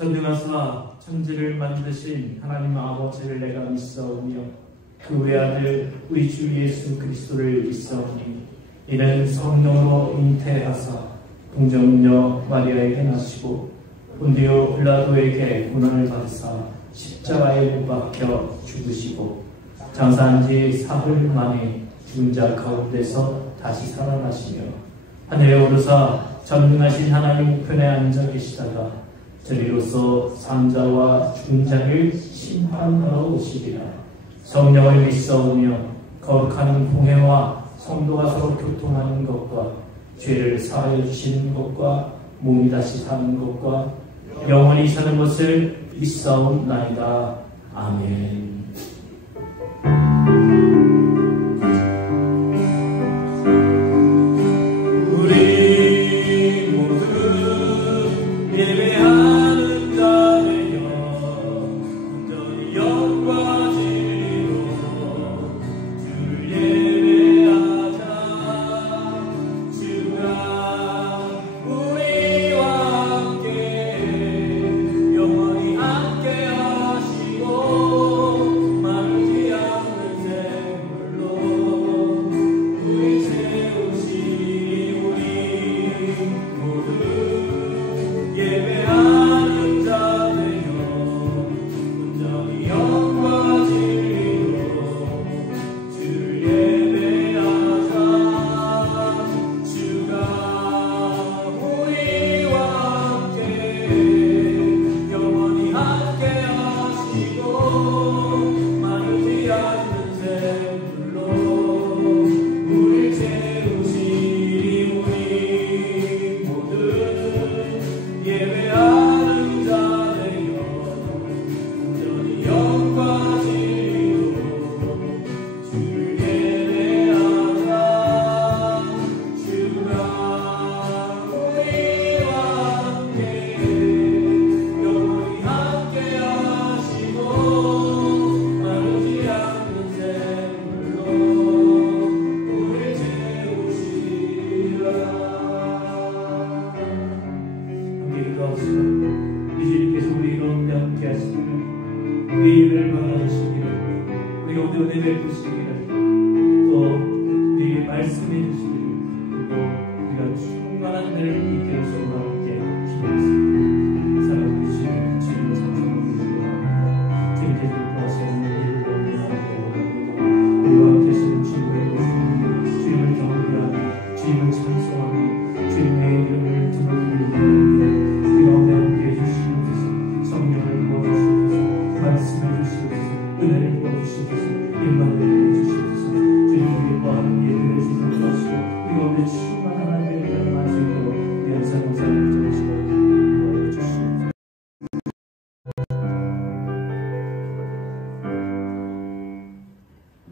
전능하사 천지를 만드신 하나님 아버지를 내가 믿사오며 그 외아들 우리 주 예수 그리스도를 믿사오니 이는 성령으로 잉태하사 동정녀 마리아에게 나시고 본디오 빌라도에게 고난을 받으사 십자가에 못 박혀 죽으시고 장사한 지 사흘 만에 죽은 자 가운데서 다시 살아나시며 하늘에 오르사 전능하신 하나님 우편에 앉아 계시다가 저리로서 산자와 죽은 자를 심판하러 오시리라. 성령을 믿사오며 거룩한 공회와 성도가 서로 교통하는 것과 죄를 사하여 주시는 것과 몸이 다시 사는 것과 영원히 사는 것을 믿사옵나이다. 아멘.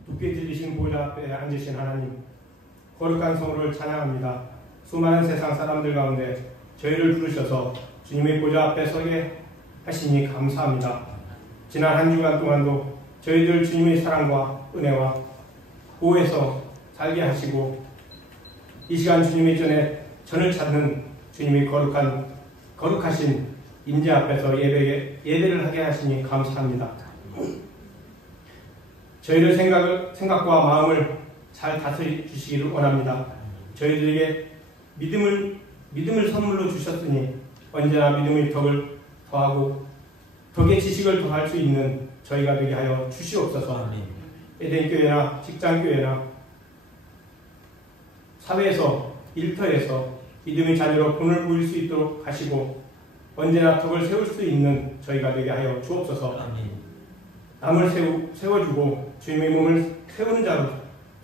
높이 들리신 보좌 앞에 앉으신 하나님, 거룩한 성으로 찬양합니다. 수많은 세상 사람들 가운데 저희를 부르셔서 주님의 보좌 앞에 서게 하시니 감사합니다. 지난 한 주간 동안도 저희들 주님의 사랑과 은혜와 보호에서 살게 하시고 이 시간 주님의 전에 전을 찾는 주님의 거룩하신 임재 앞에서 예배를 하게 하시니 감사합니다. 저희들 생각과 마음을 잘 다스려 주시기를 원합니다. 저희들에게 믿음을 선물로 주셨으니 언제나 믿음의 덕을 더하고 덕의 지식을 더할 수 있는 저희가 되게 하여 주시옵소서. 에덴교회나 직장교회나 사회에서 일터에서 믿음의 자녀로 본을 보일 수 있도록 하시고 언제나 덕을 세울 수 있는 저희가 되게 하여 주옵소서. 남을 세워주고 주님의 몸을 세우는 자로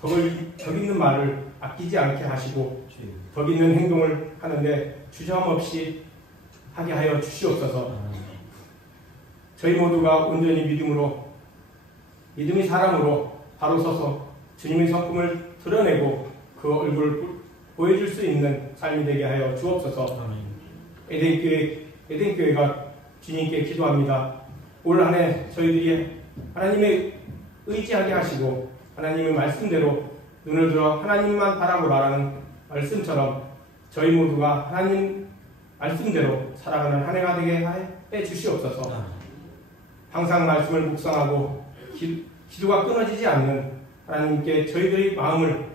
덕 있는 말을 아끼지 않게 하시고 덕 있는 행동을 하는데 주저함 없이 하게 하여 주시옵소서. 저희 모두가 온전히 믿음의 사람으로 바로 서서 주님의 성품을 드러내고 그 얼굴을 보여줄 수 있는 삶이 되게 하여 주옵소서. 에덴교회가 주님께 기도합니다. 올 한 해 저희들이 하나님의 의지하게 하시고 하나님의 말씀대로 눈을 들어 하나님만 바라보라라는 말씀처럼 저희 모두가 하나님 말씀대로 살아가는 한 해가 되게 해 주시옵소서. 항상 말씀을 묵상하고 기도가 끊어지지 않는 하나님께 저희들의 마음을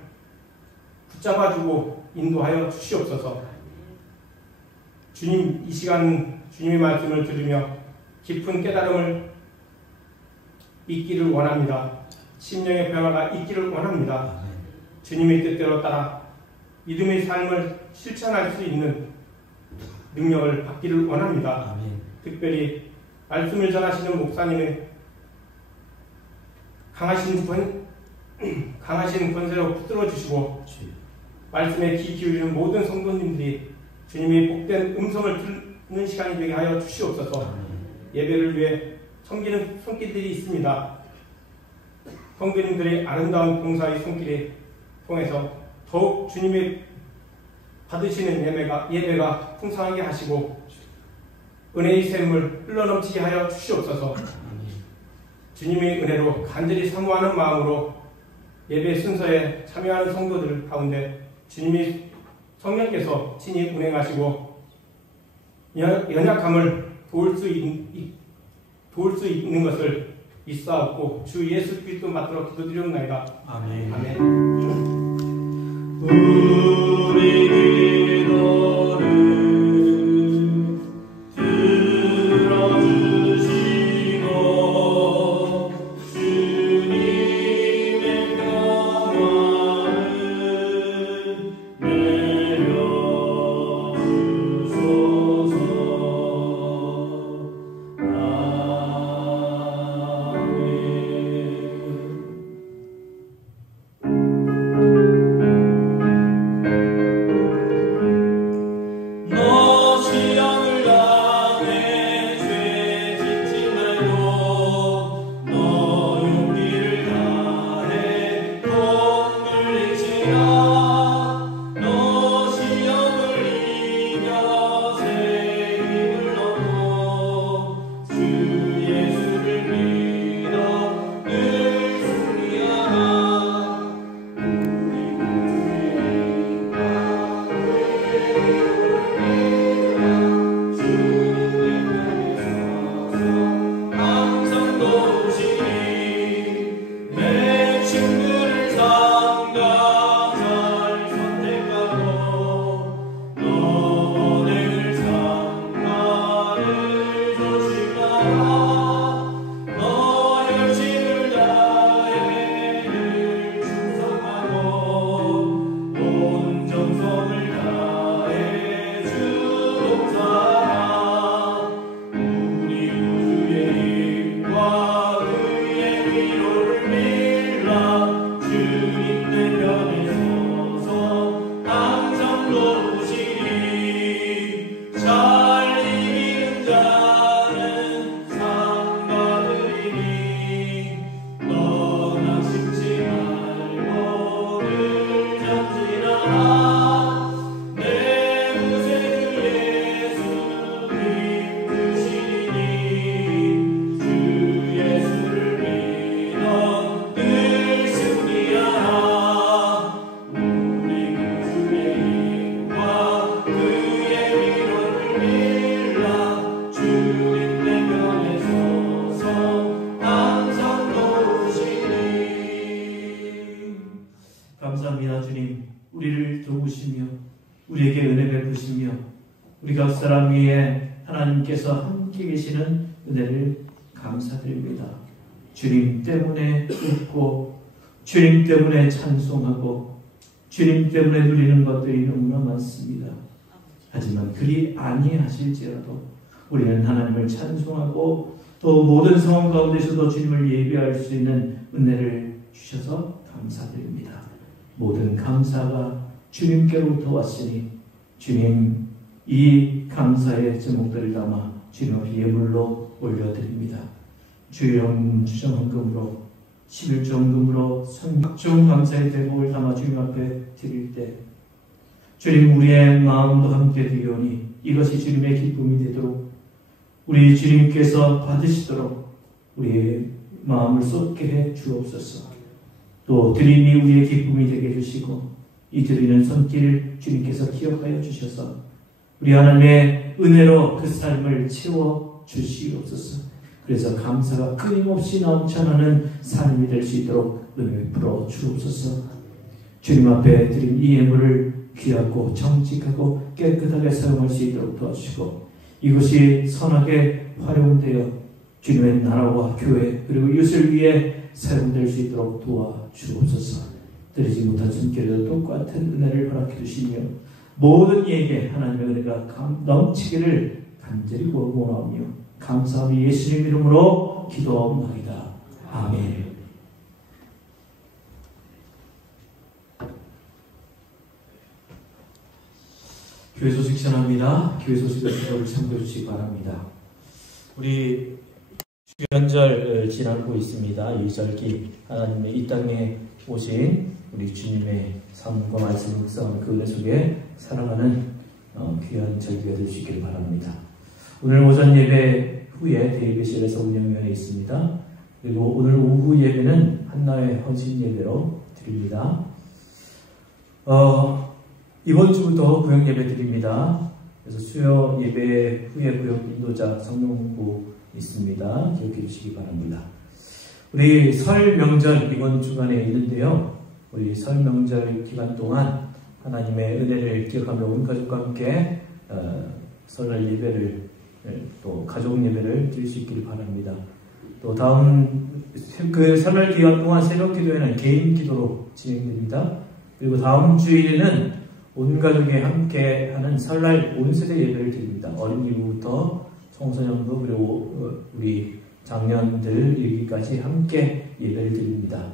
붙잡아주고 인도하여 주시옵소서. 주님, 이 시간 주님의 말씀을 들으며 깊은 깨달음을 있기를 원합니다. 심령의 변화가 있기를 원합니다. 주님의 뜻대로 따라 믿음의 삶을 실천할 수 있는 능력을 받기를 원합니다. 특별히 말씀을 전하시는 목사님의 강하신 권세로 붙들어 주시고 말씀에 귀 기울이는 모든 성도님들이 주님의 복된 음성을 듣는 시간이 되게 하여 주시옵소서. 예배를 위해 섬기는 손길들이 있습니다. 성도님들의 아름다운 봉사의 손길을 통해서 더욱 주님의 받으시는 예배가 풍성하게 하시고 은혜의 샘물 흘러넘치게 하여 주시옵소서. 주님의 은혜로 간절히 사모하는 마음으로 예배 순서에 참여하는 성도들 가운데 주님이 성령께서 친히 운행하시고 연약함을 도울 수 있는 것을 믿사옵고 주 예수 그리스도 받들어 기도드리옵나이다. 아멘. 아멘. 우리 기도를 들어주시고 주님의 평화를 내려주소서. 감사합니다. 주님, 우리를 도우시며 우리에게 은혜 베푸시며 우리 각 사람 위에 하나님께서 함께 계시는 은혜를 감사드립니다. 주님 때문에 웃고 주님 때문에 찬송하고 주님 때문에 누리는 것들이 너무나 많습니다. 하지만 그리 아니하실지라도 우리는 하나님을 찬송하고 또 모든 상황 가운데서도 주님을 예배할 수 있는 은혜를 주셔서 감사드립니다. 모든 감사가 주님께로부터 왔으니 주님 이 감사의 제목들을 담아 주님 앞에 예물로 올려드립니다. 주여 주정헌금으로 11조금으로 각종 감사의 대목을 담아 주님 앞에 드릴 때 주님 우리의 마음도 함께 드리오니 이것이 주님의 기쁨이 되도록 우리 주님께서 받으시도록 우리의 마음을 쏟게 해 주옵소서. 또 드림이 우리의 기쁨이 되게 해주시고 이 드리는 손길 주님께서 기억하여 주셔서 우리 하나님의 은혜로 그 삶을 채워 주시옵소서. 그래서 감사가 끊임없이 넘쳐나는 삶이 될 수 있도록 은혜 베풀어 주옵소서. 주님 앞에 드린 이 예물을 귀하고 정직하고 깨끗하게 사용할 수 있도록 도와주시고 이것이 선하게 활용되어 주님의 나라와 교회 그리고 이웃을 위해 사용될 수 있도록 도와주옵소서. 드리지 못한 손길에도 똑같은 은혜를 허락해 주시며 모든 이에게 하나님의 은혜가 넘치기를 간절히 원하오며 감사함이 예수님 이름으로 기도합니다. 아멘. 교회 소식 전합니다. 교회 소식을 주소를 참고해 주시기 바랍니다. 우리 주연절 지나고 있습니다. 유절기 하나님의 이 땅에 오신 우리 주님의 삶과 말씀을 묵상하는 그 은혜 속에 살아가는 귀한 절기가 될 수 있기를 바랍니다. 오늘 오전 예배 후에 대기실에서 운영위원회 있습니다. 그리고 오늘 오후 예배는 한나의 헌신 예배로 드립니다. 이번 주부터 구역 예배 드립니다. 그래서 수요 예배 후에 구역 인도자 성령 공부 있습니다. 기억해 주시기 바랍니다. 우리 설 명절 이번 주간에 있는데요. 우리 설 명절 기간 동안 하나님의 은혜를 기억하며 온 가족과 함께 설날 예배를 또 가족 예배를 드릴 수 있기를 바랍니다. 또 다음 그 설날 기간 동안 새벽 기도회는 개인 기도로 진행됩니다. 그리고 다음 주일에는 온 가족이 함께 하는 설날 온 세대 예배를 드립니다. 어린이부터 청소년부 그리고 우리 장년들 이르기까지 함께 예배를 드립니다.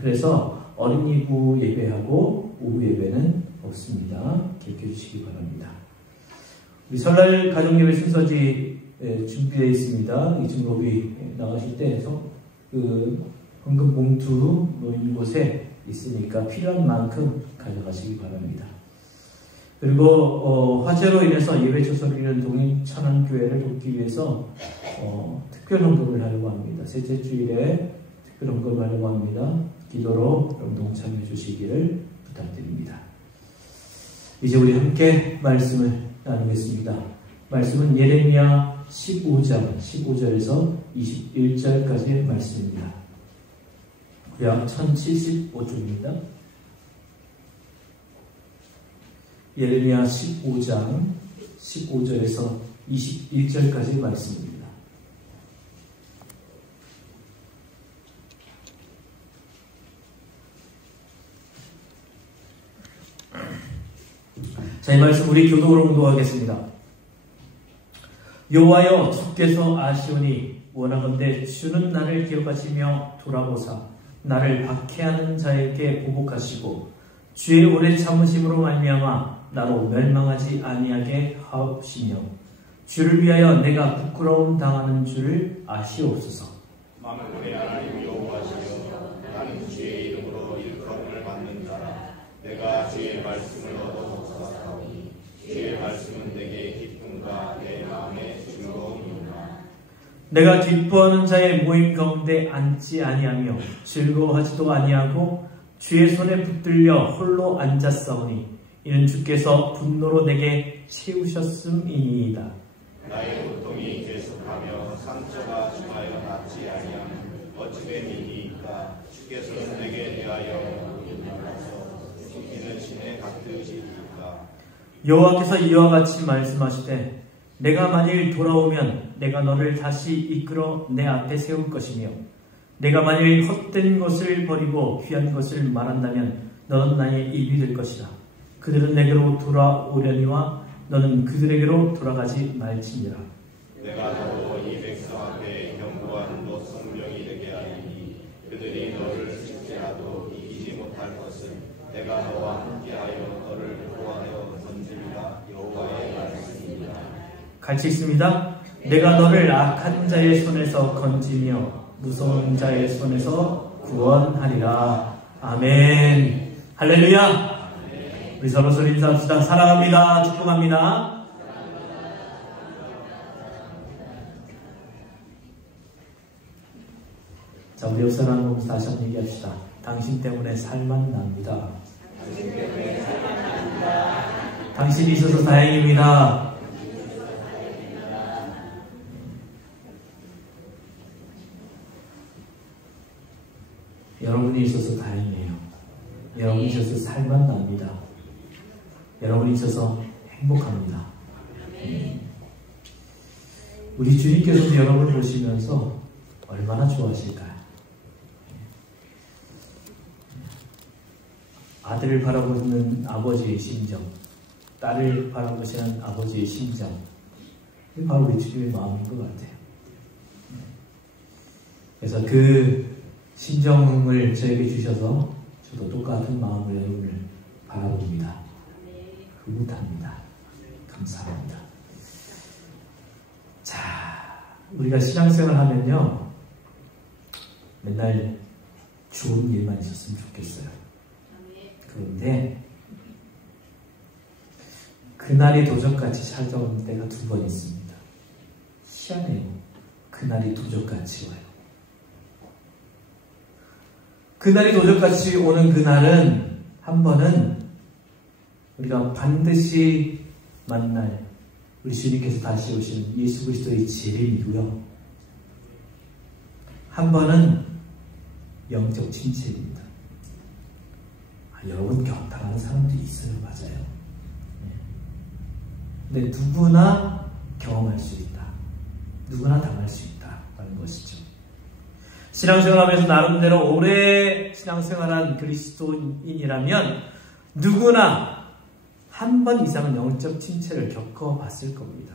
그래서 어린이부 예배하고 오후 예배는 없습니다. 기억해 주시기 바랍니다. 우리 설날 가정예배 순서지 준비되어 있습니다. 이 중로비 나가실 때 그 헌금 봉투 놓인 곳에 있으니까 필요한 만큼 가져가시기 바랍니다. 그리고 화재로 인해서 예배 초소를 잃은 동인천안교회를 돕기 위해서 특별 헌금을 하려고 합니다. 셋째 주일에 특별 헌금을 하려고 합니다. 기도로 여러분 동참해 주시기를 부탁드립니다. 이제 우리 함께 말씀을 나누겠습니다. 말씀은 예레미야 15장 15절에서 21절까지의 말씀입니다. 구약 1075쪽입니다. 예레미야 15장 15절에서 21절까지의 말씀입니다. 자, 이 말씀 우리 교독으로 공독하겠습니다. 여호와여 주께서 아시오니 원하건대 주는 나를 기억하시며 돌아보사 나를 박해하는 자에게 보복하시고 주의 오래 참으심으로 말미암아 나로 멸망하지 아니하게 하옵시며 주를 위하여 내가 부끄러움 당하는 줄을 아시옵소서. 만군의 하나님 여호와시여 나는 주의 이름으로 일컬음을 받는 자라. 내가 주의 말씀을 얻어 사사오니 주의 말씀은 내게 기쁨과 내 마음의 즐거움이니라. 내가 기뻐하는 자의 모임 가운데 앉지 아니하며 즐거워하지도 아니하고 주의 손에 붙들려 홀로 앉았사오니 이는 주께서 분노로 내게 채우셨음이니이다. 나의 고통이 계속하며 상처가 중하여 낫지 아니하면 어찌된 일이니까. 주께서는 내게 대하여 일어나서 숨기는 신에 갚으시리이까. 여호와께서 이와 같이 말씀하시되 내가 만일 돌아오면 내가 너를 다시 이끌어 내 앞에 세울 것이며 내가 만일 헛된 것을 버리고 귀한 것을 말한다면 너는 나의 입이 될 것이라. 그들은 내게로 돌아오려니와 너는 그들에게로 돌아가지 말지니라. 내가 너로 이 백성 앞에 견고한 것 성령이 되게 하리니 그들이 너를 실제라도 이기지 못할 것은 내가 너와 함께하여 너를 보호하여 던지리라. 여호와의 말씀이니라. 같이 있습니다. 내가 너를 악한 자의 손에서 건지며 무서운 자의 손에서 구원하리라. 아멘. 할렐루야. 우리 서로 인사합시다. 사랑합니다. 축복합니다. 자, 우리 옆 사람 보면서 다시 한번 얘기합시다. 당신 때문에 살만 납니다. 당신이 있어서 다행입니다. 여러분이 있어서 다행이에요. 여러분이 있어서 살만 납니다. 여러분이 있어서 행복합니다. 우리 주님께서도 여러분을 보시면서 얼마나 좋아하실까요? 아들을 바라보는 아버지의 심정, 딸을 바라보시는 아버지의 심정, 이게 바로 우리 주님의 마음인 것 같아요. 그래서 그 심정을 저에게 주셔서 저도 똑같은 마음으로 여러분을 바라봅니다. 흐뭇합니다. 감사합니다. 자, 우리가 신앙생활 하면요, 맨날 좋은 일만 있었으면 좋겠어요. 그런데 그날이 도적같이 찾아오는 때가 두 번 있습니다. 희한해요. 그날이 도적같이 와요. 그날이 도적같이 오는 그날은 한 번은 우리가 반드시 만날 우리 주님께서 다시 오시는 예수 그리스도의 재림이고요. 한 번은 영적 침체입니다. 여러분 경험하는 사람들이 있어요. 맞아요. 근데 누구나 경험할 수 있다. 누구나 당할 수 있다라는 것이죠. 신앙생활하면서 나름대로 오래 신앙생활한 그리스도인이라면 누구나 한 번 이상은 영적 침체를 겪어봤을 겁니다.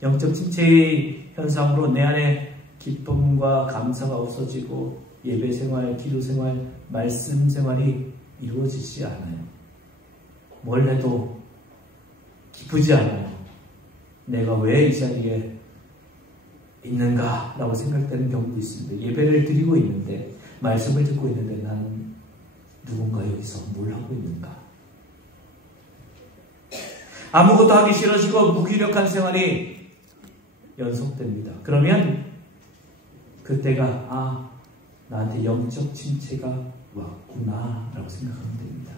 영적 침체의 현상으로 내 안에 기쁨과 감사가 없어지고 예배생활, 기도생활, 말씀생활이 이루어지지 않아요. 뭘 해도 기쁘지 않아요. 내가 왜 이 자리에 있는가 라고 생각되는 경우도 있습니다. 예배를 드리고 있는데, 말씀을 듣고 있는데 난 누군가 여기서 뭘 하고 있는가? 아무것도 하기 싫어지고 무기력한 생활이 연속됩니다. 그러면 그때가 나한테 영적 침체가 왔구나 라고 생각하면 됩니다.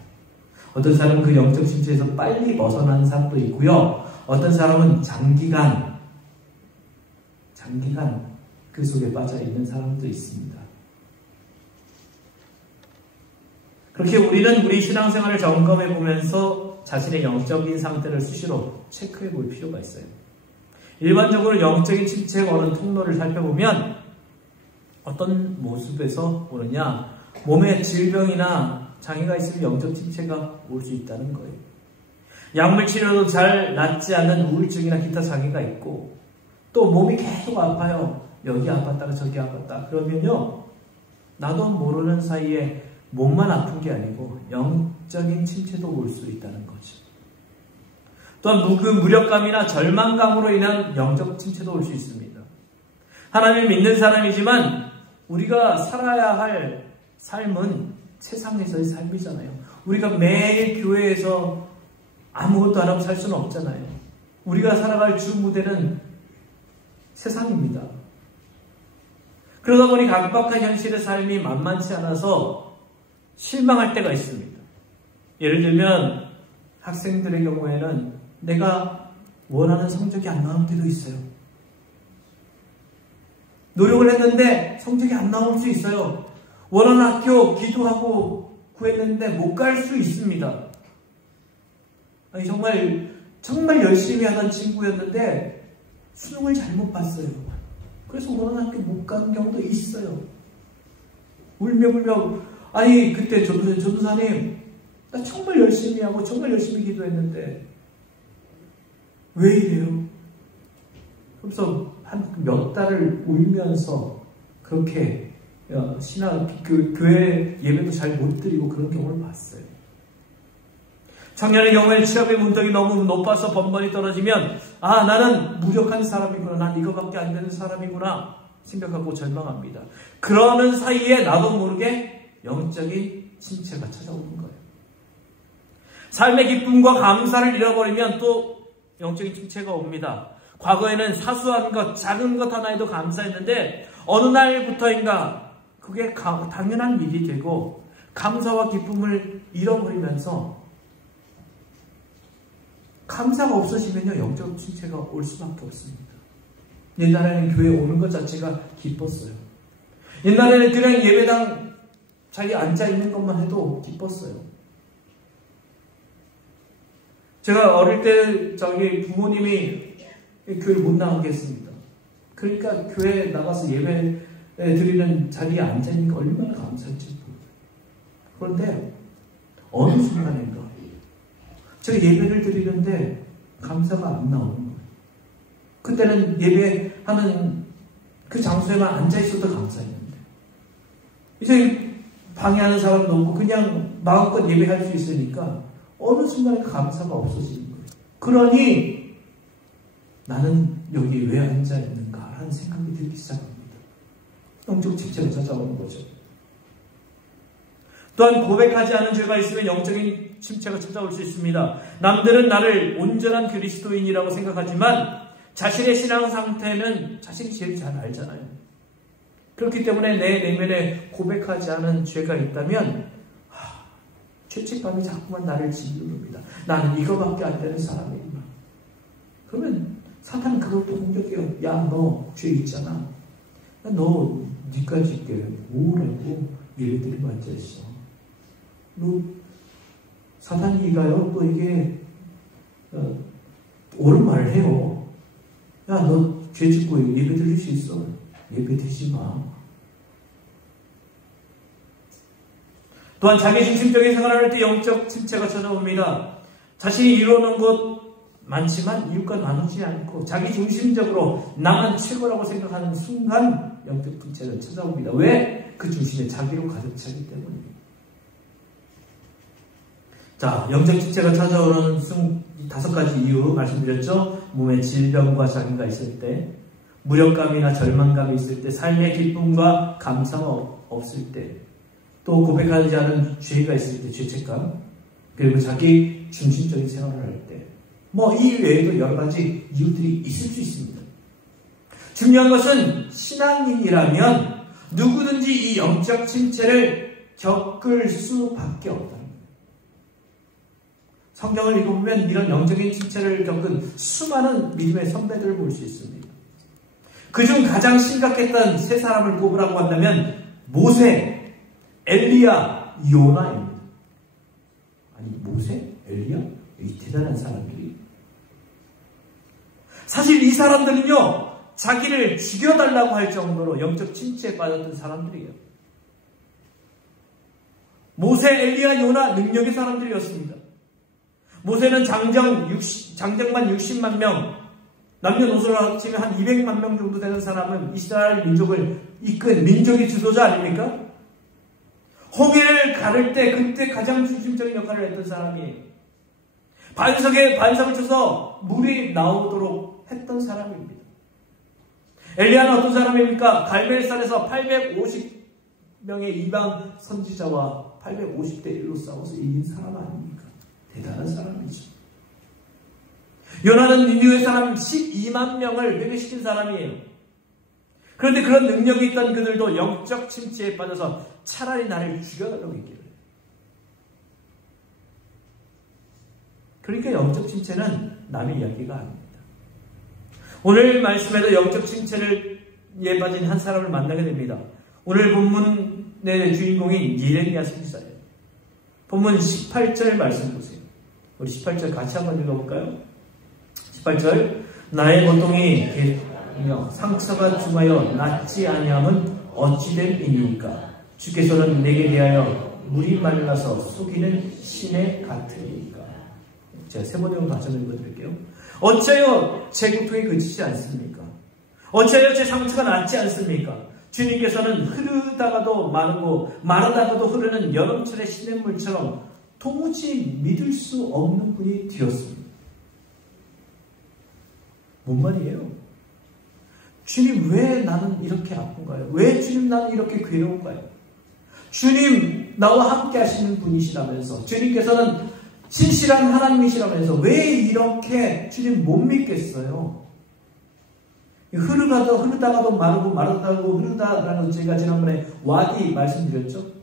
어떤 사람은 그 영적 침체에서 빨리 벗어나는 사람도 있고요. 어떤 사람은 장기간 그 속에 빠져 있는 사람도 있습니다. 그렇게 우리는 우리 신앙생활을 점검해 보면서 자신의 영적인 상태를 수시로 체크해 볼 필요가 있어요. 일반적으로 영적인 침체가 오는 통로를 살펴보면 어떤 모습에서 오느냐, 몸에 질병이나 장애가 있으면 영적 침체가 올 수 있다는 거예요. 약물 치료도 잘 낫지 않는 우울증이나 기타 장애가 있고, 또 몸이 계속 아파요. 여기 아팠다가 저기 아팠다. 그러면요, 나도 모르는 사이에 몸만 아픈 게 아니고 영적인 침체도 올 수 있다는 거죠. 또한 그 무력감이나 절망감으로 인한 영적 침체도 올 수 있습니다. 하나님을 믿는 사람이지만 우리가 살아야 할 삶은 세상에서의 삶이잖아요. 우리가 매일 교회에서 아무것도 안 하고 살 수는 없잖아요. 우리가 살아갈 주 무대는 세상입니다. 그러다 보니 각박한 현실의 삶이 만만치 않아서 실망할 때가 있습니다. 예를 들면 학생들의 경우에는 내가 원하는 성적이 안 나올 때도 있어요. 노력을 했는데 성적이 안 나올 수 있어요. 원하는 학교 기도하고 구했는데 못 갈 수 있습니다. 아니 정말 열심히 하던 친구였는데 수능을 잘못 봤어요. 그래서 원하는 학교 못 가는 경우도 있어요. 울며 아니 그때 전도사님 나 정말 열심히 하고 정말 열심히 기도했는데 왜 이래요? 그래서 한 몇 달을 울면서 그렇게 교회 예배도 잘 못 드리고 그런 경우를 봤어요. 청년의 경우에는 취업의 문턱이 너무 높아서 번번이 떨어지면 나는 무력한 사람이구나, 난 이거밖에 안 되는 사람이구나 생각하고 절망합니다. 그러는 사이에 나도 모르게 영적인 침체가 찾아오는 거예요. 삶의 기쁨과 감사를 잃어버리면 또 영적인 침체가 옵니다. 과거에는 사소한 것, 작은 것 하나에도 감사했는데 어느 날부터인가 그게 당연한 일이 되고 감사와 기쁨을 잃어버리면서 감사가 없어지면요, 영적 침체가 올 수밖에 없습니다. 옛날에는 교회 오는 것 자체가 기뻤어요. 옛날에는 그냥 예배당 자리에 앉아있는 것만 해도 기뻤어요. 제가 어릴 때 저희 부모님이 교회 못 나가게 했습니다. 그러니까 교회에 나가서 예배 드리는 자리에 앉아있는 게 얼마나 감사한지 모르겠어요. 그런데 어느 순간인가 제가 예배를 드리는데 감사가 안 나오는 거예요. 그때는 예배하는 그 장소에만 앉아있어도 감사했는데 이제 방해하는 사람도 없고 그냥 마음껏 예배할 수 있으니까 어느 순간에 감사가 없어지는 거예요. 그러니 나는 여기 왜 앉아있는가 하는 생각이 들기 시작합니다. 영적 침체가 찾아오는 거죠. 또한 고백하지 않은 죄가 있으면 영적인 침체가 찾아올 수 있습니다. 남들은 나를 온전한 그리스도인이라고 생각하지만 자신의 신앙 상태는 자신이 제일 잘 알잖아요. 그렇기 때문에 내 내면에 고백하지 않은 죄가 있다면 죄책감이 자꾸만 나를 짓누릅니다. 나는 이거밖에 안 되는 사람이구나. 그러면 사탄은 그걸 또 공격해요. 야, 너 죄 있잖아. 야, 너 니까지 있게 뭐라고 예배드리고 앉아있어. 너 사탄이가요 또 이게 옳은 말을 해요. 야, 너 죄 짓고 예배 드릴 수 있어. 예배 드리지 마. 또한 자기중심적인 생활을 할 때 영적 침체가 찾아옵니다. 자신이 이루어놓은 것 많지만 이웃과 나누지 않고 자기중심적으로 나만 최고라고 생각하는 순간 영적 침체가 찾아옵니다. 왜? 그 중심에 자기로 가득 차기 때문입니다. 자, 영적 침체가 찾아오는 5가지 이유 말씀드렸죠. 몸에 질병과 장애가 있을 때, 무력감이나 절망감이 있을 때, 삶의 기쁨과 감사가 없을 때, 또 고백하지 않은 죄가 있을 때 죄책감, 그리고 자기 중심적인 생활을 할 때, 이 외에도 여러 가지 이유들이 있을 수 있습니다. 중요한 것은 신앙인이라면 누구든지 이 영적 침체를 겪을 수밖에 없다. 성경을 읽어보면 이런 영적인 침체를 겪은 수많은 믿음의 선배들을 볼 수 있습니다. 그중 가장 심각했던 세 사람을 꼽으라고 한다면 모세, 엘리야, 요나입니다. 아니, 모세? 엘리야? 이 대단한 사람들이. 사실 이 사람들은요, 자기를 죽여달라고 할 정도로 영적 침체에 빠졌던 사람들이에요. 모세, 엘리야, 요나 능력의 사람들이었습니다. 모세는 장정만 60만 명, 남녀노소를 합치면 한 200만 명 정도 되는 사람은 이스라엘 민족을 이끈 민족의 지도자 아닙니까? 홍해를 가를 때 그때 가장 중심적인 역할을 했던 사람이에요. 반석을 쳐서 물이 나오도록 했던 사람입니다. 엘리야는 어떤 사람입니까? 갈멜산에서 850명의 이방 선지자와 850대 1로 싸워서 이긴 사람 아닙니까? 대단한 사람이죠. 요나는 니느웨 사람 12만 명을 회개시킨 사람이에요. 그런데 그런 능력이 있던 그들도 영적 침체에 빠져서 차라리 나를 죽여달라고 했기를. 그러니까 영적 침체는 남의 이야기가 아닙니다. 오늘 말씀에도 영적 침체에 빠진 한 사람을 만나게 됩니다. 오늘 본문의 주인공인 예레미야 선지자예요. 본문 18절 말씀 보세요. 우리 18절 같이 한번 읽어볼까요? 18절 나의 고통이 개며 상처가 중하여 낫지 아니함은 어찌된 일이니까 주께서는 내게 대하여 물이 말라서 속이는 신에 같으니까. 제가 세 번째로 다시 한번 읽어드릴게요. 어찌하여 제 고통이 그치지 않습니까? 어찌하여 제 상처가 낫지 않습니까? 주님께서는 흐르다가도 마르고 마르다가도 흐르는 여름철의 시냇물처럼 도무지 믿을 수 없는 분이 되었습니다. 뭔 말이에요? 주님, 왜 나는 이렇게 아픈가요? 왜 주님, 나는 이렇게 괴로운가요? 주님, 나와 함께 하시는 분이시라면서, 주님께서는 신실한 하나님이시라면서 왜 이렇게 주님 못 믿겠어요? 흐르다가도 마르고 마르다가도 흐르다라는 제가 지난번에 와디 말씀드렸죠?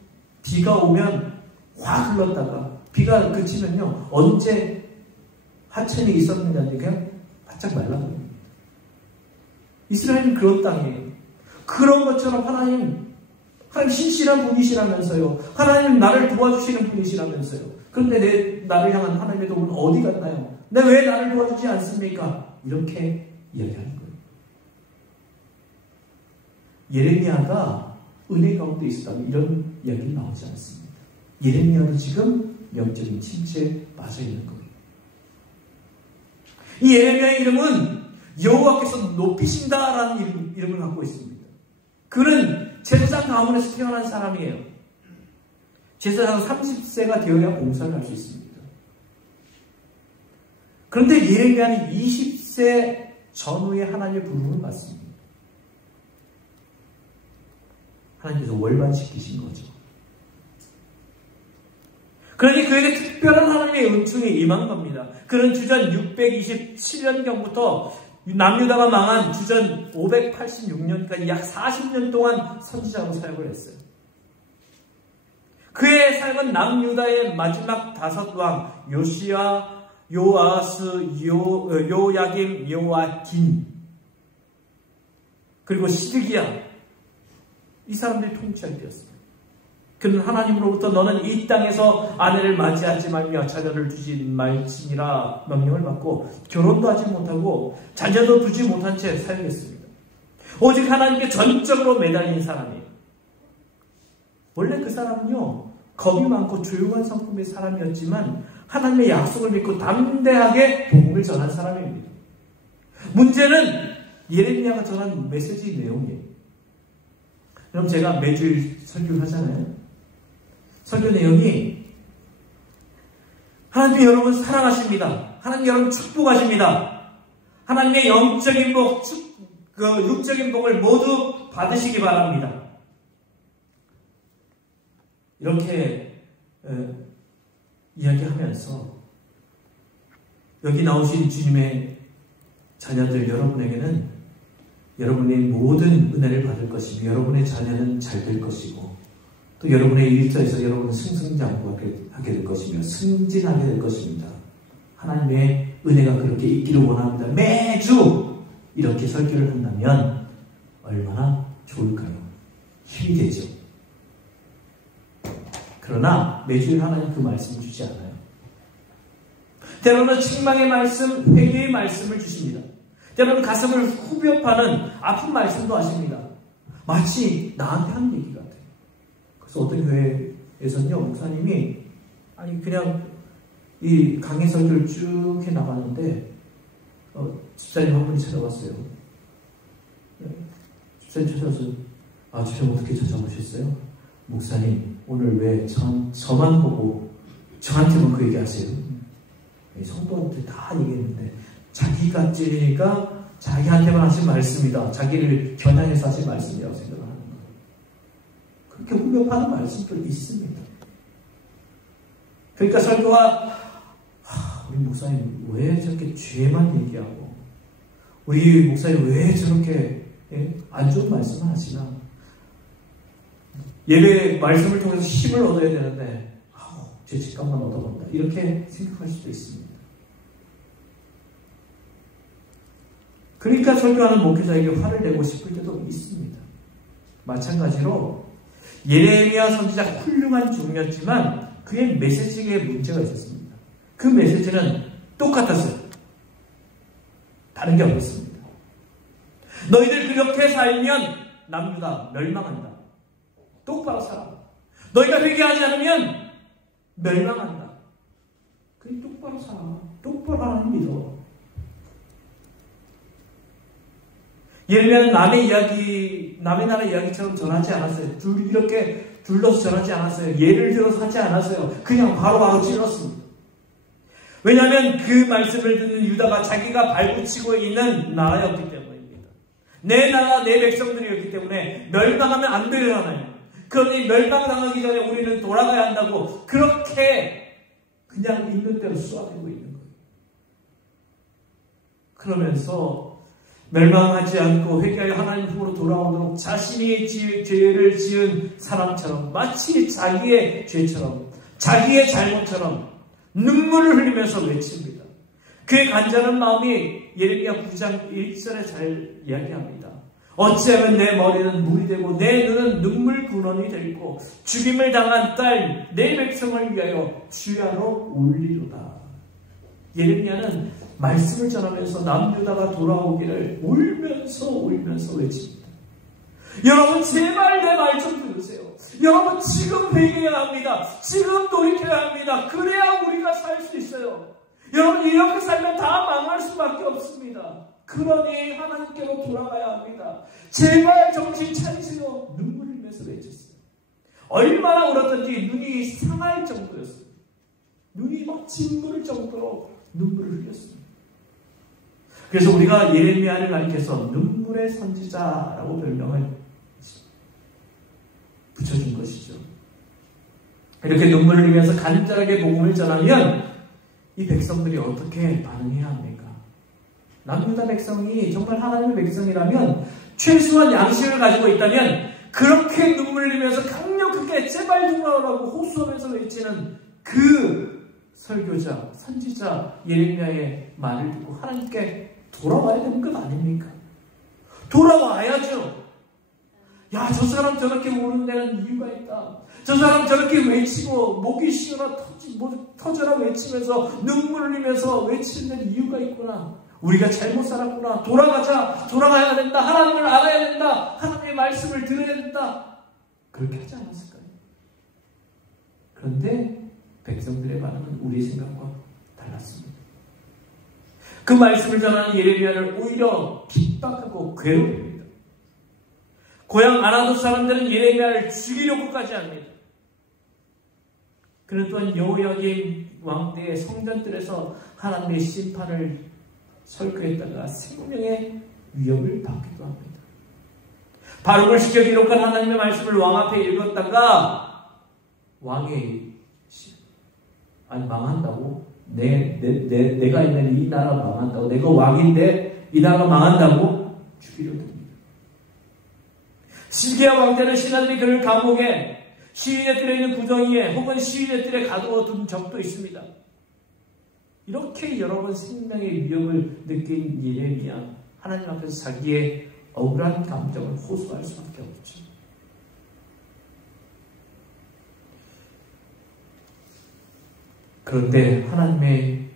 비가 오면 확 흘렀다가 비가 그치면요, 언제 하천이 있었느냐는 그냥 바짝 말라버립니다. 이스라엘은 그런 땅이에요. 그런 것처럼 하나님 신실한 분이시라면서요. 하나님 나를 도와주시는 분이시라면서요. 그런데 나를 향한 하나님의 도움은 어디 갔나요? 왜 나를 도와주지 않습니까? 이렇게 이야기하는 거예요. 예레미야가 은혜 가운데 있었다면 이런 이야기는 나오지 않습니다. 예레미야도 지금 영적인 침체에 빠져 있는 거예요. 이 예레미야의 이름은 여호와께서 높이신다라는 이름을 갖고 있습니다. 그는 제사장 가문에서 태어난 사람이에요. 제사장 30세가 되어야 봉사를 할 수 있습니다. 그런데 예레미야는 20세 전후에 하나님의 부름을 받습니다. 하나님께서 월반시키신 거죠. 그러니 그에게 특별한 하나님의 은총이 임한 겁니다. 그는 주전 627년경부터 남유다가 망한 주전 586년까지 약 40년 동안 선지자로 사역을 했어요. 그의 삶은 남유다의 마지막 5왕 요시야, 요아스, 요야김, 요아긴, 그리고 시드기야, 이 사람들이 통치할 때였습니다. 그는 하나님으로부터 너는 이 땅에서 아내를 맞이하지 말며 자녀를 두지 말지니라 명령을 받고 결혼도 하지 못하고 자녀도 두지 못한 채 사역했습니다. 오직 하나님께 전적으로 매달린 사람이에요. 원래 그 사람은요, 겁이 많고 조용한 성품의 사람이었지만 하나님의 약속을 믿고 담대하게 복음을 전한 사람입니다. 문제는 예레미야가 전한 메시지 내용이에요. 그럼 제가 매주일 설교를 하잖아요. 설교 내용이 하나님이 여러분 사랑하십니다. 하나님 여러분 축복하십니다. 하나님의 영적인 복, 육적인 복을 모두 받으시기 바랍니다. 이렇게 이야기하면서 여기 나오신 주님의 자녀들 여러분에게는 여러분의 모든 은혜를 받을 것이며 여러분의 자녀는 잘 될 것이고 또 여러분의 일터에서 여러분은 승승장구하게 될 것이며 승진하게 될 것입니다. 하나님의 은혜가 그렇게 있기를 원합니다. 매주 이렇게 설교를 한다면 얼마나 좋을까요? 힘이 되죠. 그러나 매주일 하나님 그 말씀을 주지 않아요. 때로는 책망의 말씀, 회개의 말씀을 주십니다. 때로는 가슴을 후벼 파는 아픈 말씀도 하십니다. 마치 나한테 한 얘기 같아요. 그래서 어떤 교회에서는요, 목사님이 그냥 이 강의 설교를 쭉 해 나가는데 집사님 한 분이 찾아왔어요. 집사님 찾아와서 집사님 어떻게 찾아오셨어요? 목사님 오늘 왜 저만 보고 저한테만 그 얘기하세요? 성도한테 다 얘기했는데 자기가 찔리니까 자기한테만 하신 말씀이다. 자기를 겨냥해서 하신 말씀이라고 생각을 하는 거예요. 그렇게 후벼파는 말씀도 있습니다. 그러니까 설교가 우리 목사님 왜 저렇게 죄만 얘기하고 우리 목사님 왜 저렇게 안 좋은 말씀을 하시나. 예배 말씀을 통해서 힘을 얻어야 되는데 죄책감만 얻어간다. 이렇게 생각할 수도 있습니다. 그러니까 설교하는 목회자에게 화를 내고 싶을 때도 있습니다. 마찬가지로 예레미야 선지자 훌륭한 종이었지만 그의 메시지에 문제가 있었습니다. 그 메시지는 똑같았어요. 다른 게 없었습니다. 너희들 그렇게 살면 남유다 멸망한다. 똑바로 살아. 너희가 회개하지 않으면 멸망한다. 그래 똑바로 살아. 똑바로 하나님 믿어. 예레미야는 남의 나라 이야기처럼 전하지 않았어요. 이렇게 둘러서 전하지 않았어요. 예를 들어서 하지 않았어요. 그냥 바로바로 찔렀습니다. 왜냐하면 그 말씀을 듣는 유다가 자기가 발붙이고 있는 나라였기 때문입니다. 내 나라 내 백성들이었기 때문에 멸망하면 안 되잖아요. 그러니 멸망당하기 전에 우리는 돌아가야 한다고 그렇게 그냥 있는 대로 쏘아대고 있는 거예요. 그러면서 멸망하지 않고 회개하여 하나님 품으로 돌아오도록 자신이 죄를 지은 사람처럼 마치 자기의 죄처럼 자기의 잘못처럼 눈물을 흘리면서 외칩니다. 그의 간절한 마음이 예레미야 9장 1절에 잘 이야기합니다. 어찌하면 내 머리는 물이 되고 내 눈은 눈물 근원이 되고 죽임을 당한 딸 내 백성을 위하여 주야로 울리로다. 예레미야는 말씀을 전하면서 남유다가 돌아오기를 울면서 외칩니다. 여러분 제발 내 말 좀 들으세요. 여러분 지금 회개해야 합니다. 지금 돌이켜야 합니다. 그래야 우리가 살 수 있어요. 여러분 이렇게 살면 다 망할 수밖에 없습니다. 그러니 하나님께로 돌아가야 합니다. 제발 정신 차리세요. 눈물 흘리면서 외쳤어요. 얼마나 울었던지 눈이 상할 정도였어요. 눈이 막 짓무를 정도로 눈물을 흘렸습니다. 그래서 우리가 예레미야를 가리켜서 눈물의 선지자라고 별명을 붙여준 것이죠. 이렇게 눈물을 흘리면서 간절하게 복음을 전하면 이 백성들이 어떻게 반응해야 합니까? 남유다 백성이 정말 하나님의 백성이라면 최소한 양식을 가지고 있다면 그렇게 눈물 흘리면서 강력하게 제발 돌아오라고 호소하면서 외치는 그 설교자, 선지자 예레미야의 말을 듣고 하나님께 돌아와야 되는 것 아닙니까? 돌아와야죠. 야, 저 사람 저렇게 우는 데는 이유가 있다. 저 사람 저렇게 외치고 목이 쉬어라 터져라 외치면서 눈물 흘리면서 외치는 이유가 있구나. 우리가 잘못 살았구나. 돌아가야 된다. 하나님을 알아야 된다. 하나님의 말씀을 들어야 된다. 그렇게 하지 않았을까요? 그런데 백성들의 반응은 우리 생각과 달랐습니다. 그 말씀을 전하는 예레미야를 오히려 핍박하고 괴롭힙니다. 고향 아나돗 사람들은 예레미야를 죽이려고까지 합니다. 그는 또한 여호야김 왕대의 성전들에서 하나님의 심판을 설교했다가 생명의 위협을 받기도 합니다. 바룩을 시켜 기록한 하나님의 말씀을 왕 앞에 읽었다가 왕이 망한다고? 내가 있는 이 나라가 망한다고? 내가 왕인데 이 나라가 망한다고? 죽이려 듭니다. 시기야 왕자는 신하들이 그를 감옥에 시위대 뜰에 있는 구덩이에 혹은 시위대 뜰에 가두어 둔 적도 있습니다. 이렇게 여러 번 생명의 위협을 느낀 예레미야, 하나님 앞에서 자기의 억울한 감정을 호소할 수밖에 없죠. 그런데 하나님의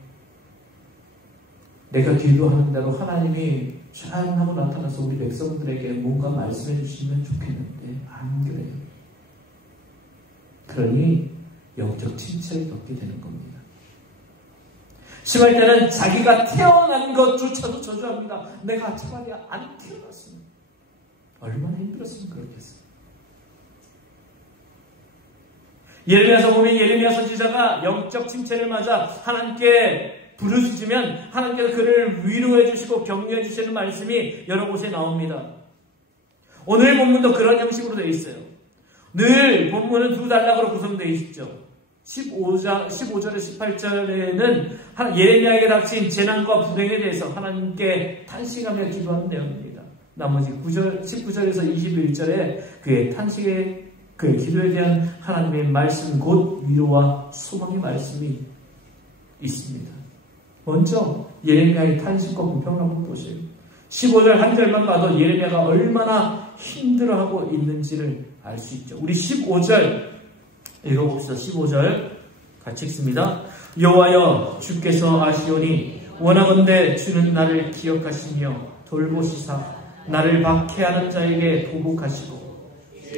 내가 기도하는 대로 하나님이 쫙 하고 나타나서 우리 백성들에게 뭔가 말씀해 주시면 좋겠는데 안 그래요. 그러니 영적 침체를 겪게 되는 겁니다. 심할 때는 자기가 태어난 것조차도 저주합니다. 내가 차라리 안 태어났으면 얼마나 힘들었으면 그렇겠어요. 예레미야서 보면 예레미야 선지자가 영적 침체를 맞아 하나님께 부르짖으면 하나님께서 그를 위로해 주시고 격려해 주시는 말씀이 여러 곳에 나옵니다. 오늘 본문도 그런 형식으로 되어 있어요. 늘 본문은 두 단락으로 구성되어 있죠. 15절에서 18절에는 예레미야에게 닥친 재난과 불행에 대해서 하나님께 탄식하며 기도하는 내용입니다. 나머지 19절에서 21절에 그의 탄식의 그의 기도에 대한 하나님의 말씀 곧 위로와 소망의 말씀이 있습니다. 먼저 예레미야의 탄식과 불평을 한번 보세요. 15절 한 절만 봐도 예레미야가 얼마나 힘들어하고 있는지를 알 수 있죠. 우리 15절 읽어봅시다. 15절 같이 읽습니다. 여호와여 주께서 아시오니 원하건대 주는 나를 기억하시며 돌보시사 나를 박해하는 자에게 보복하시고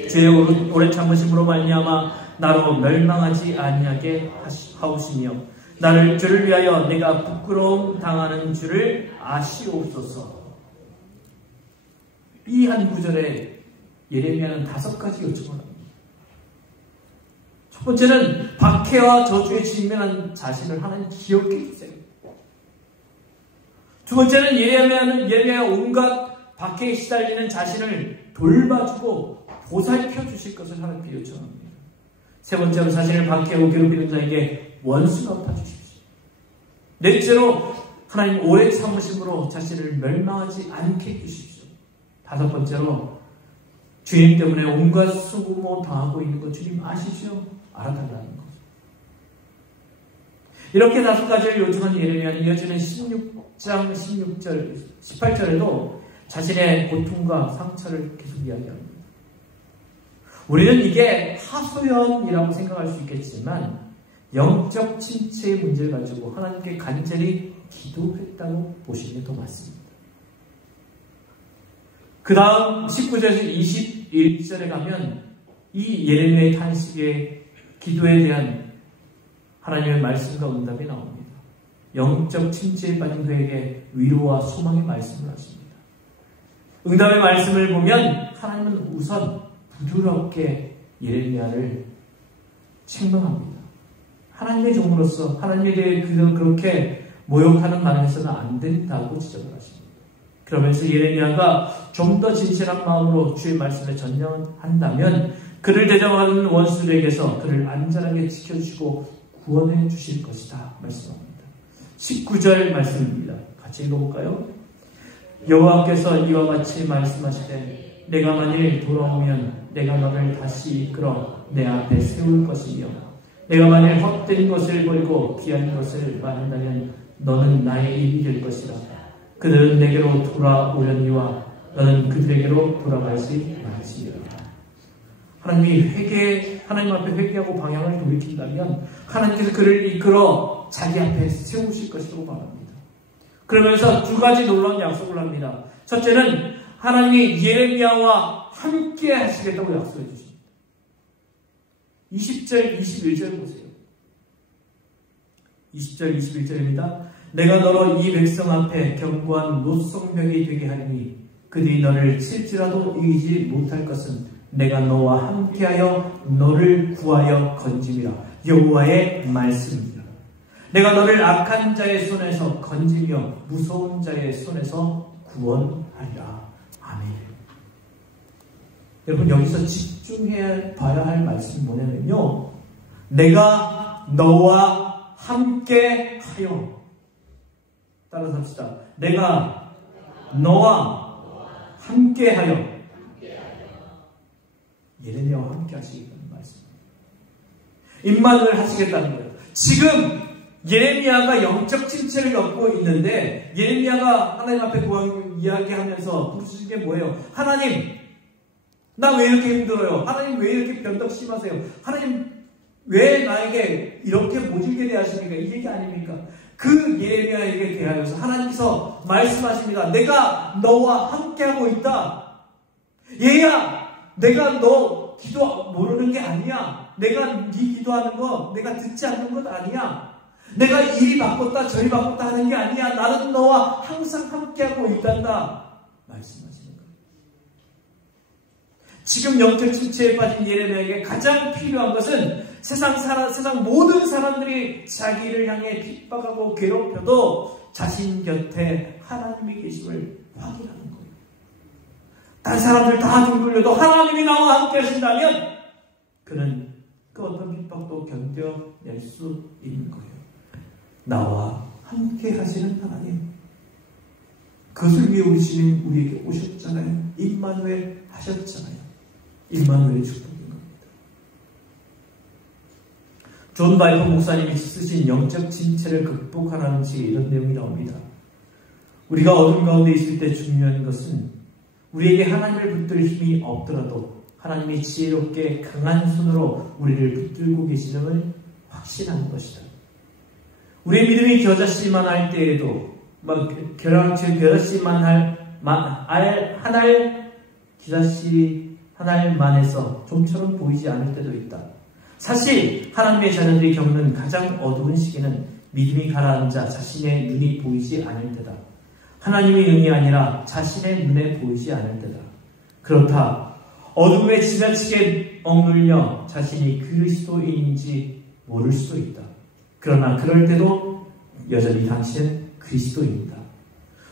주의 오래 참으심으로 말미암아 나로 멸망하지 아니하게 하오시며 나를 주를 위하여 내가 부끄러움 당하는 줄을 아시옵소서. 이 한 구절에 예레미야는 5가지 요청을 합니다. 첫 번째는 박해와 저주에 직면한 자신을 하나님 기억해 주세요. 두 번째는 예레미야가 온갖 박해에 시달리는 자신을 돌봐주고 보살펴 주실 것을 하나님께 요청합니다. 세 번째로 자신을 박해하고 괴롭히는 자에게 원수 갚아 주십시오. 넷째로 하나님 오래 참으심으로 자신을 멸망하지 않게 해주십시오. 다섯 번째로 주님 때문에 온갖 수고모 당하고 있는 것 주님 아시죠? 알아달라는 것. 이렇게 다섯 가지를 요청한 예레미야는 이어지는 16장 16절 18절에도 자신의 고통과 상처를 계속 이야기합니다. 우리는 이게 하소연이라고 생각할 수 있겠지만 영적 침체의 문제를 가지고 하나님께 간절히 기도했다고 보시는 게 더 맞습니다. 그 다음 19절에서 21절에 가면 이 예레미야의 탄식의 기도에 대한 하나님의 말씀과 응답이 나옵니다. 영적 침체에 빠진 그에게 위로와 소망의 말씀을 하십니다. 응답의 말씀을 보면 하나님은 우선 부드럽게 예레미야를 책망합니다. 하나님의 종으로서 하나님에 대해 그렇게 모욕하는 말을 해서는 안 된다고 지적을 하십니다. 그러면서 예레미야가 좀 더 진실한 마음으로 주의 말씀에 전념한다면 그를 대적하는 원수들에게서 그를 안전하게 지켜주시고 구원해 주실 것이다 말씀합니다. 19절 말씀입니다. 같이 읽어볼까요? 여호와께서 이와 같이 말씀하시되 내가 만일 돌아오면 내가 너를 다시 이끌어 내 앞에 세울 것이며 내가 만일 헛된 것을 버리고 귀한 것을 말한다면 너는 나의 입이 될 것이라. 그들은 내게로 돌아오려니와 너는 그들에게로 돌아가지 말지니라. 하나님이 하나님 앞에 회개하고 방향을 돌이킨다면 하나님께서 그를 이끌어 자기 앞에 세우실 것이라고 말합니다. 그러면서 두 가지 놀라운 약속을 합니다. 첫째는 하나님이 예레미야와 함께 하시겠다고 약속해 주십니다. 20절, 21절 보세요. 20절, 21절입니다. 내가 너로 이 백성 앞에 견고한 노성벽이 되게 하리니 그들이 너를 칠지라도 이기지 못할 것은 내가 너와 함께하여 너를 구하여 건짐이라. 여호와의 말씀입니다. 내가 너를 악한 자의 손에서 건지며 무서운 자의 손에서 구원하리라. 아멘. 여러분 여기서 집중해야 봐야 할 말씀이 뭐냐면요. 내가 너와 함께하여. 따라서 합시다. 내가 너와 함께하여. 예레미야와 함께 하시겠다는 말씀입니다. 임마누엘 하시겠다는 거예요. 지금 예레미야가 영적 침체를 겪고 있는데 예레미야가 하나님 앞에 이야기하면서 부르시는 게 뭐예요? 하나님, 나 왜 이렇게 힘들어요? 하나님 왜 이렇게 변덕심하세요? 하나님 왜 나에게 이렇게 모질게 대하십니까? 이 얘기 아닙니까? 그 예레미야에게 대하여서 하나님께서 말씀하십니다. 내가 너와 함께하고 있다. 얘야, 내가 너 기도 모르는 게 아니야. 내가 네 기도하는 거 내가 듣지 않는 것 아니야. 내가 이리 바꿨다 저리 바꿨다 하는 게 아니야. 나는 너와 항상 함께하고 있단다 말씀하시는 거예요. 지금 영적 침체에 빠진 예레미야에게 가장 필요한 것은 세상 모든 사람들이 자기를 향해 핍박하고 괴롭혀도 자신 곁에 하나님이 계심을 확인하는 거예요. 다른 사람들 다 둥글려도 하나님이 나와 함께 하신다면 그는 그 어떤 핍박도 견뎌낼 수 있는 거예요. 나와 함께 하시는 하나님, 그것을 위해 우리 주님 우리에게 오셨잖아요. 임마누엘 하셨잖아요. 임마누엘의 축복인 겁니다. 존 바이퍼 목사님이 쓰신 영적 침체를 극복하라는 책에 이런 내용이 나옵니다. 우리가 어둠 가운데 있을 때 중요한 것은 우리에게 하나님을 붙들 힘이 없더라도 하나님이 지혜롭게 강한 손으로 우리를 붙들고 계시는 확신하는 것이다. 우리의 믿음이 겨자씨만 할 때에도 겨자씨만 한 알만해서 좀처럼 보이지 않을 때도 있다. 사실 하나님의 자녀들이 겪는 가장 어두운 시기는 믿음이 가라앉아 자신의 눈이 보이지 않을 때다. 하나님의 눈이 아니라 자신의 눈에 보이지 않을 때다. 그렇다. 어둠에 지나치게 억눌려 자신이 그리스도인인지 모를 수도 있다. 그러나 그럴 때도 여전히 당신은 그리스도인이다.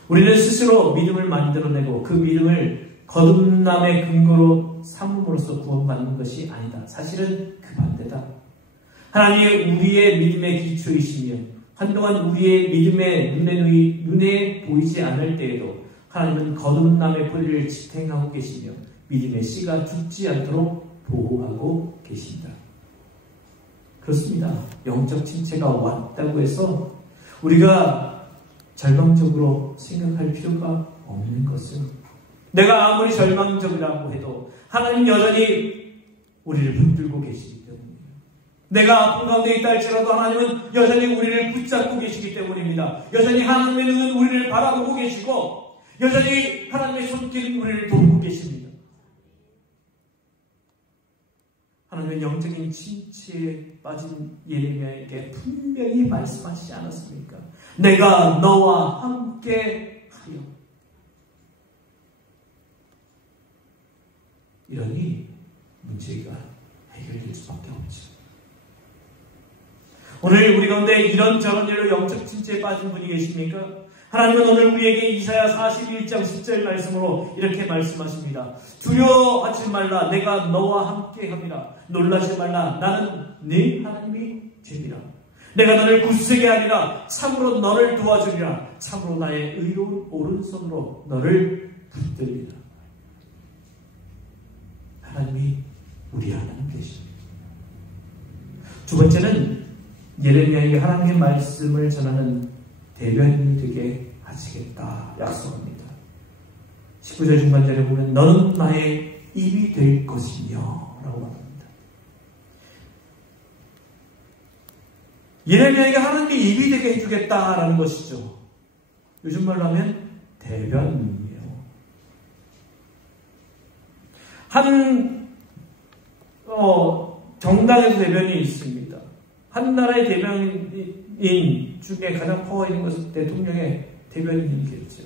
우리는 스스로 믿음을 만들어내고 그 믿음을 거듭남의 근거로 삼음으로써 구원받는 것이 아니다. 사실은 그 반대다. 하나님이 우리의 믿음의 기초이시며 한동안 우리의 믿음의 눈에 보이지 않을 때에도 하나님은 거듭남의 뿌리를 지탱하고 계시며 믿음의 씨가 죽지 않도록 보호하고 계신다. 그렇습니다. 영적 침체가 왔다고 해서 우리가 절망적으로 생각할 필요가 없는 것은, 내가 아무리 절망적이라고 해도 하나님 여전히 우리를 붙들고 계시기 때문입니다. 내가 아픈 가운데 있다 할지라도 하나님은 여전히 우리를 붙잡고 계시기 때문입니다. 여전히 하나님의 눈은 우리를 바라보고 계시고 여전히 하나님의 손길은 우리를 돕고 계십니다. 하나님은 영적인 침체에 빠진 예레미야에게 분명히 말씀하시지 않았습니까? 내가 너와 함께 하여. 이러니 문제가 해결될 수밖에 없죠. 오늘 우리 가운데 이런저런 일로 영적 침체에 빠진 분이 계십니까? 하나님은 오늘 우리에게 이사야 41장 10절 말씀으로 이렇게 말씀하십니다. 두려워하지 말라. 내가 너와 함께 함이라. 놀라지 말라. 나는 네 하나님이 됨이라. 내가 너를 굳세게 하리라. 참으로 너를 도와주리라. 참으로 나의 의로운 오른손으로 너를 붙들리라. 하나님이 우리 하나님 되십니다. 두 번째는 예레미야에게 하나님의 말씀을 전하는 대변인이 되게 하시겠다 약속합니다. 19절 중간절에 보면 너는 나의 입이 될 것이며 라고 말합니다. 예레미야에게 하나님이 입이 되게 해주겠다라는 것이죠. 요즘 말로 하면 대변인이에요. 한 정당에도 대변인이 있습니다. 한 나라의 대변인 중에 가장 파워 있는 것은 대통령의 대변인이겠죠.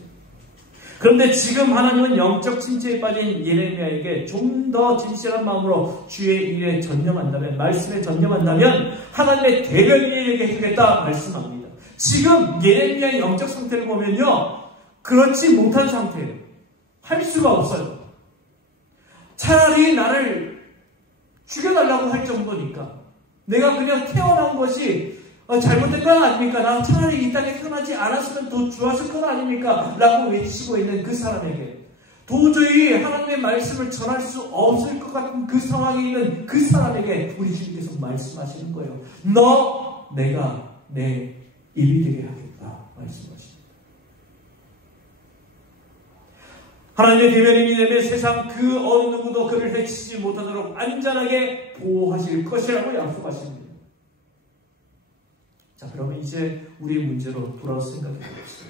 그런데 지금 하나님은 영적 침체에 빠진 예레미야에게 좀 더 진실한 마음으로 주의 일에 전념한다면, 말씀에 전념한다면 하나님의 대변인에게 해주겠다 말씀합니다. 지금 예레미야의 영적 상태를 보면요, 그렇지 못한 상태예요. 할 수가 없어요. 차라리 나를 죽여달라고 할 정도니까, 내가 그냥 태어난 것이 잘못된 건 아닙니까? 나 차라리 이 땅에 태어나지 않았으면 더 좋았을 건 아닙니까? 라고 외치고 있는 그 사람에게, 도저히 하나님의 말씀을 전할 수 없을 것 같은 그 상황에 있는 그 사람에게 우리 주님께서 말씀하시는 거예요. 내가 내 입이 되게 하겠다 말씀하십니다. 하나님의 대변인이 되면 세상 그 어느 누구도 그를 해치지 못하도록 안전하게 보호하실 것이라고 약속하십니다. 자, 그러면 이제 우리의 문제로 돌아서 생각해 봅시다.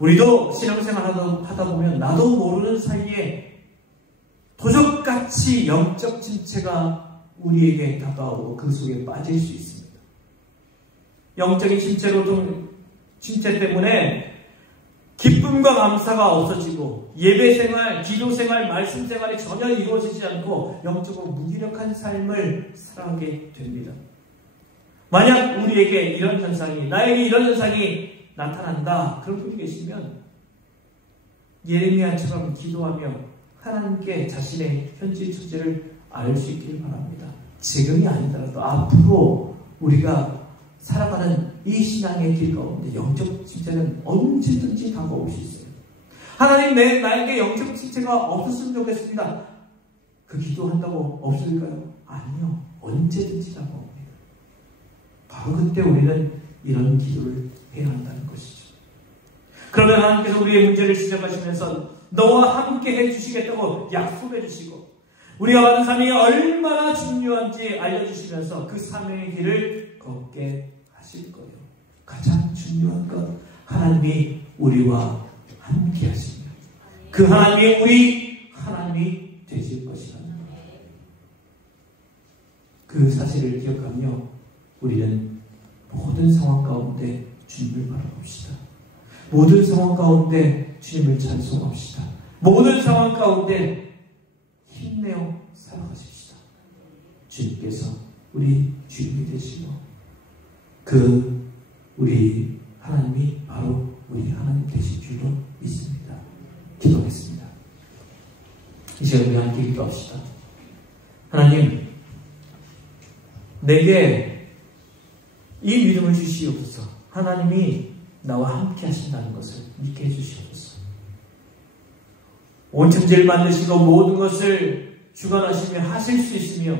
우리도 신앙생활 하다 보면 나도 모르는 사이에 도적같이 영적 침체가 우리에게 다가오고 그 속에 빠질 수 있습니다. 영적인 침체 때문에 기쁨과 감사가 없어지고 예배생활, 기도생활, 말씀생활이 전혀 이루어지지 않고 영적으로 무기력한 삶을 살아가게 됩니다. 만약 우리에게 이런 현상이, 나에게 이런 현상이 나타난다, 그런 분이 계시면 예레미야처럼 기도하며 하나님께 자신의 현재 처지를 알 수 있기를 바랍니다. 지금이 아니더라도 앞으로 우리가 살아가는 이 신앙의 길 가운데 영적 침체는 언제든지 다가올 수 있어요. 하나님, 나에게 영적 침체가 없었으면 좋겠습니다. 그 기도한다고 없을까요? 아니요. 언제든지 다가옵니다. 바로 그때 우리는 이런 기도를 해야 한다는 것이죠. 그러면 하나님께서 우리의 문제를 지적하시면서 너와 함께 해주시겠다고 약속해 주시고, 우리가 받은 사명이 얼마나 중요한지 알려주시면서 그 사명의 길을 걷게 하실 거예요. 가장 중요한 것, 하나님이 우리와 함께 하십니다. 그 하나님이 우리 하나님이 되실 것이라는 것. 그 사실을 기억하며 우리는 모든 상황 가운데 주님을 바라봅시다. 모든 상황 가운데 주님을 찬송합시다. 모든 상황 가운데 힘내어 살아가십시다. 주님께서 우리 주님이 되시고 그 우리 하나님이 바로 우리 하나님 되실 줄로 믿습니다. 기도하겠습니다. 이 시간 우리 함께 기도합시다. 하나님, 내게 이 믿음을 주시옵소서. 하나님이 나와 함께 하신다는 것을 믿게 해주시옵소서. 온 천지를 만드시고 모든 것을 주관하시며 하실 수 있으며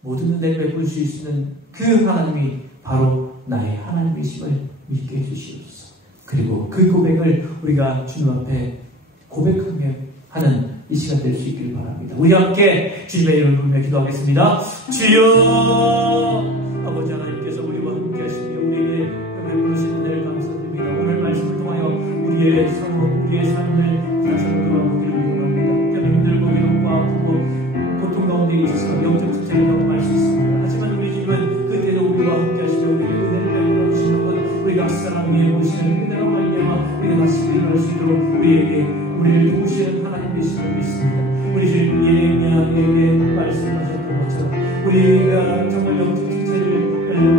모든 은혜를 베풀 수 있는 그 하나님이 바로 나의 하나님이심을 믿게 해주시옵소서. 그리고 그 고백을 우리가 주님 앞에 고백하며 하는 이 시간 될 수 있기를 바랍니다. 우리 함께 주님의 이름을 부르며 기도하겠습니다. 주여! 아버지 하나님께서 우리와 함께 하시며 우리에게 베푸신 은혜를 감사드립니다. 오늘 말씀을 통하여 우리의 삶을 다시 한번 돌아보기를 원합니다. 때로 힘들고 외롭고 아프고 고통 가운데 있어서 영적 침체를 경험할 수 있습니다. 하지만 우리 주님은 그때도 우리와 함께 하시며 우리에게 은혜를 베풀어 주시는 것, 우리가 사랑 위에 보시는 은혜로 말미암아 우리가 다시 일어날 수 있도록 우리를 도우시는 하나님 되심을 믿습니다. 우리 주님 예레미야에게 말씀하셨던 것처럼 우리가 정말 영적 침체를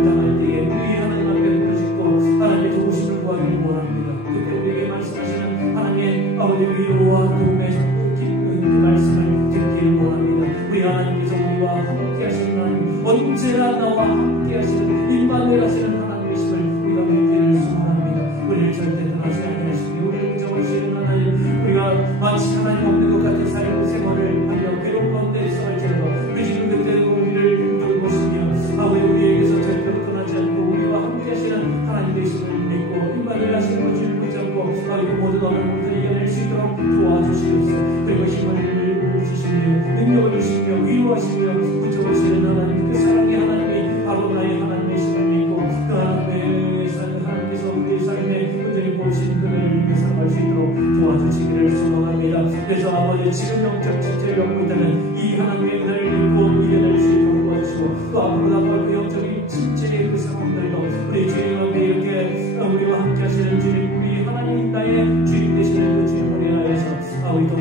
당할 때에 우리 하나님 앞에 부르짖고 하나님의 도우심을 구하기를 원합니다. 그때 우리에게 말씀하시는 하나님의 아버지 위로와 도움의 그 말씀을 듣기를 원합니다. 우리 하나님께서 우리와 함께 하시는 하나님, 언제나 나와 함께 하시는 임마누엘 하시는 하나님이심을 우리가 믿기를 소원합니다. 우리를 절대 떠나지 않으시며 우리를 붙잡으시는 하나님, 우리가 마치 하나님 없는 것 같은 생활을 하며 괴로운 가운데 있어갈지라도 우리 지금 그때도 우리를 돌보시며 아버지 우리에게서 절대로 떠나지 않고 우리와 함께 하시는 하나님 되심을 믿고 임마누엘 하시는 것을 붙잡고 아버지 모든 어려움을 이겨낼 수 있도록 도와주시옵소서. 그리고 힘을 주시며 능력을 주시며 위로하시며 붙잡으시는 하나님, 그 사랑의 하나님이 바로 나의 하나님이심을 믿고 그 하나님께서 우리의 삶에 온전히 보신 그를 위해 살아갈 수 있도록 도와주시기를 소망합니다. 그래서 아버지 지금 영적 침체를 겪고 있다는 이 하나님의 은혜를 믿고 이겨낼 수 있도록 도와주시고 또 앞으로 나아갈 그 영적인 침체의 그 상황들도 우리 주님 앞에 이렇게 우리와 함께 하시는 주님, 우리 하나님 나의 주님 되시는 그 주님을 위하여서 우리 더이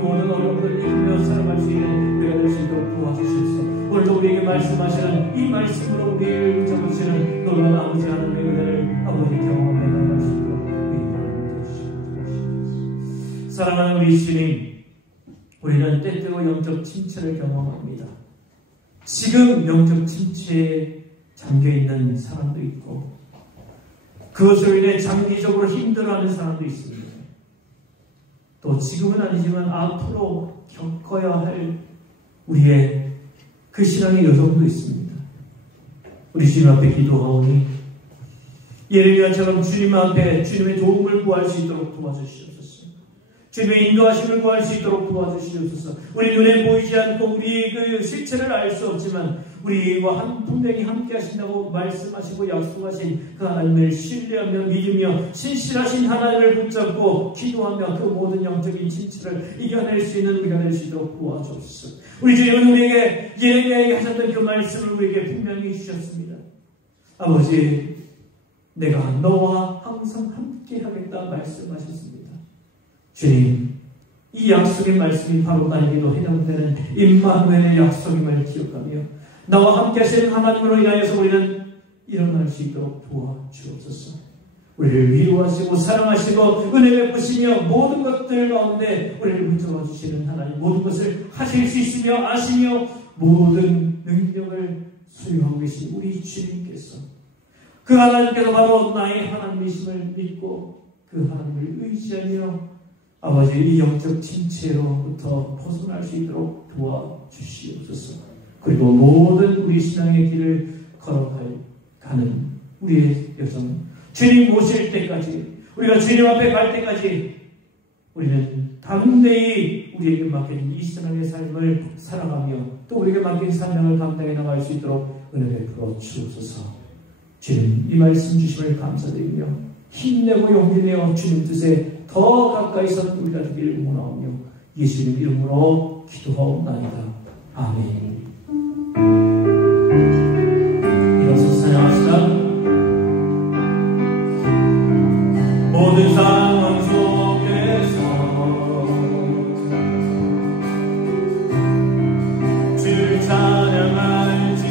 모든 어려움을 이기며 살아갈 수 있는 우리가 될 수 있도록 도와주시옵소서. 오늘도 우리에게 말씀하시는 이 말씀으로 우리를 붙잡으시는 놀라운 아버지 하나님의 은혜를 아버지 경험해 나갈 수 있도록 사랑하는 우리 주님, 우리는 때때로 영적 침체를 경험합니다. 지금 영적 침체에 잠겨있는 사람도 있고 그것으로 인해 장기적으로 힘들어하는 사람도 있습니다. 또 지금은 아니지만 앞으로 겪어야 할 우리의 그 신앙의 여정도 있습니다. 우리 주님 앞에 기도하오니 예레미야처럼 주님 앞에 주님의 도움을 구할 수 있도록 도와주시옵소서. 주님의 인도하심을 구할 수 있도록 도와주시옵소서. 우리 눈에 보이지 않고 우리 그 실체를 알 수 없지만 우리와 분명히 함께 하신다고 말씀하시고 약속하신 그 하나님을 신뢰하며 믿으며 신실하신 하나님을 붙잡고 기도하며 그 모든 영적인 침체를 이겨낼 수 있는 우리가 될 수 있도록 도와주옵소서. 우리 주님은 우리에게 예레미야에게 하셨던 그 말씀을 우리에게 분명히 주셨습니다. 아버지, 내가 너와 항상 함께 하겠다 말씀하셨습니다. 주님, 이 약속의 말씀이 바로 나에게도 해당되는 임마누엘의 약속임을 기억하며 나와 함께 하시는 하나님으로 인하여서 우리는 일어날 수 있도록 도와주옵소서. 우리를 위로하시고 사랑하시고 은혜 베푸시며 모든 것들 가운데 우리를 붙잡아 주시는 하나님, 모든 것을 하실 수 있으며 아시며 모든 능력을 소유하고 계신 우리 주님께서 그 하나님께서 바로 나의 하나님이심을 믿고 그 하나님을 의지하며 아버지 이 영적 침체로부터 벗어날 수 있도록 도와주시옵소서. 그리고 모든 우리 신앙의 길을 걸어가는 우리의 여정, 주님 오실 때까지, 우리가 주님 앞에 갈 때까지 우리는 담대히 우리에게 맡긴 이 신앙의 삶을 살아가며 또 우리에게 맡긴 사명을 감당해 나갈 수 있도록 은혜 베풀어 주옵소서. 주님, 이 말씀 주심을 감사드리며 힘내고 용기내어 주님 뜻에 더 가까이서 우리가 되기를 원하오며 예수님 이름으로 기도하옵나이다. 아멘. 일어서서 찬양합시다. 모든 상황 속에서 주를 찬양할지라.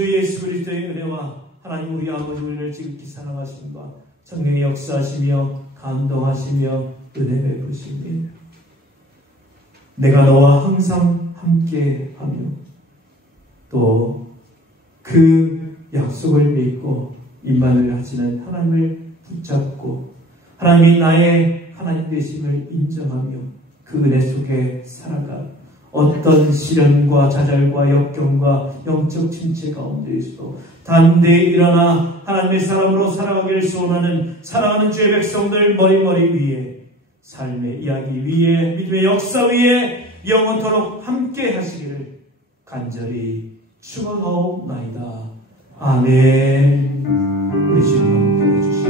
주 예수 그리스도의 은혜와 하나님 우리 아버지 우리를 지극히 사랑하심과 성령의 역사하시며 감동하시며 은혜 베푸시며 내가 너와 항상 함께하며 또 그 약속을 믿고 임만을 하시는 하나님을 붙잡고 하나님이 나의 하나님 되심을 인정하며 그 은혜 속에 살아가 어떤 시련과 좌절과 역경과 영적 침체 가운데에서도 담대히 일어나 하나님의 사람으로 살아가기를 소원하는 사랑하는 주의 백성들 머리머리 위에 삶의 이야기 위에 믿음의 역사 위에 영원토록 함께 하시기를 간절히 축원하옵나이다. 아멘.